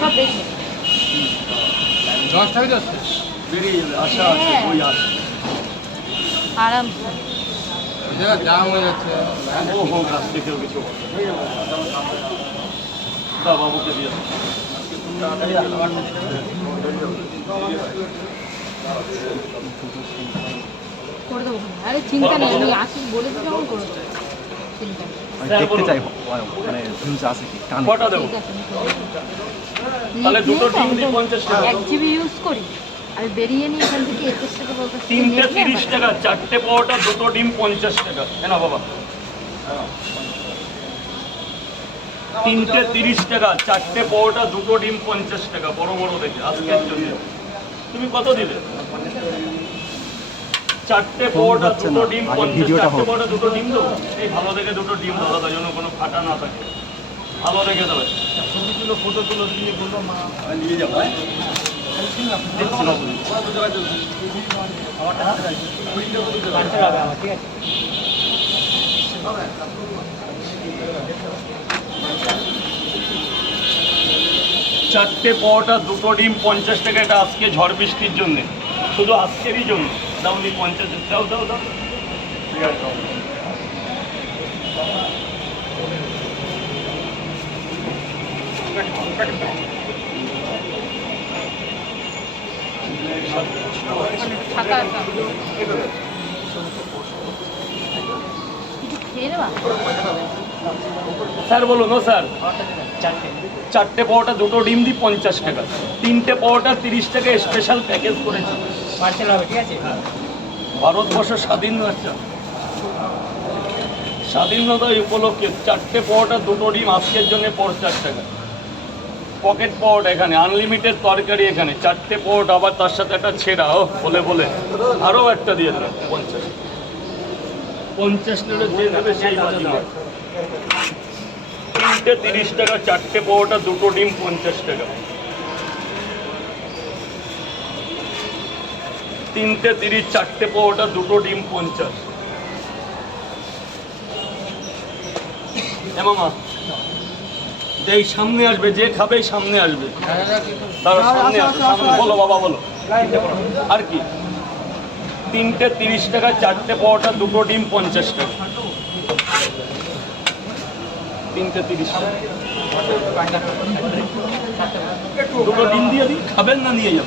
সব বেরিয়ে 10টায় যাচ্ছে বেরিয়ে যাবে, আশা আছে, ওই আশা। আরাম জাম হয়ে যাচ্ছে। ও হোক, আজকে কেউ কিছু বলে তা বাবুকে দিয়ে দাও। করে দেবো। আরে চিন্তা নেই, আমি আসি বলেছি যখন করে দেবো, চিন্তা নেই। দেখতে চাই মানে ভিউজ আছে কি কানে কটা দেবো? ঠিক আছে, আমি করে দেবো। তাহলে নেট দুটো নেই তো, ডিম আমি দিয়ে তো 50 টাকা। 1 GB ইউজ করি। আমি বেরিয়ে নিই এখান থেকে, এর থেকে বলতে তিনটে 30 টাকা, 4টে পাওয়াটা, দুটো ডিম 50 টাকা। না বাবা, তিনটে 30 টাকা, 4টে পাওয়াটা, দুটো ডিম 50 টাকা, বড় বড় দেখে আজকের জন্য। তুমি কত দিলে? 4টে পাওয়াটা, দুটো ডিম 50, 4টে পাওয়াটা, দুটো ডিম দেবো। এই ভালো দেখে দুটো ডিম দাও দাদা, যেন কোনো ফাটা না থাকে, ভালো দেখে দেবে। ছবি তুলো, ফটো তুলো, দিয়ে বললো মা নিয়ে যাবো। দিচ্ছি না বলি। চারটে পাওয়াটা, দুটো ডিম 50 টাকা। এটা আজকে ঝড় বৃষ্টির জন্য, শুধু আজকেরই জন্য। দাও নি 50, দাও দাও দাও। ঠিক আছে, দাও। ফাঁকা আছে। কিছু খেয়ে নেবা? স্যার বলুন। ও স্যার, চারটে পাওয়াটা, দুটো ডিম দিই 50 টাকা, তিনটে পাওয়াটা 30 টাকা স্পেশাল প্যাকেজ করেছি। পার্সেল হবে, ঠিক আছে? ভারতবর্ষ স্বাধীন হয়েছে, স্বাধীনতা উপলক্ষে চারটে পাওয়াটা, দুটো ডিম আজকের জন্য 50 টাকা। পকেট পাওয়াটা এখানে, আনলিমিটেড তরকারি এখানে, চারটে পাওয়াটা, আবার তার সাথে একটা ছেঁড়া। ও বলে বলে আরও একটা দিয়ে দেবে 50 টাকা। যে নেবে সেই বাজি দেবে। তিনটে 30 টাকা, চারটে পাওয়াটা, দুটো ডিম 50 টাকা। তিনটে 30, চারটে পাওয়াটা, দুটো ডিম 50। মামা এই সামনে আসবে, যে খাবে সামনে আসবে, তারা সামনে আসবে, সামনে বলো বাবা বলো। আর কি? তিনটে 30 টাকা, চারটে পাওয়াটা, দুটো ডিম 50 টাকা। তিনটে 30 টাকা, দুটো ডিম দিয়ে দিই, খাবেন না নিয়ে যাবেন?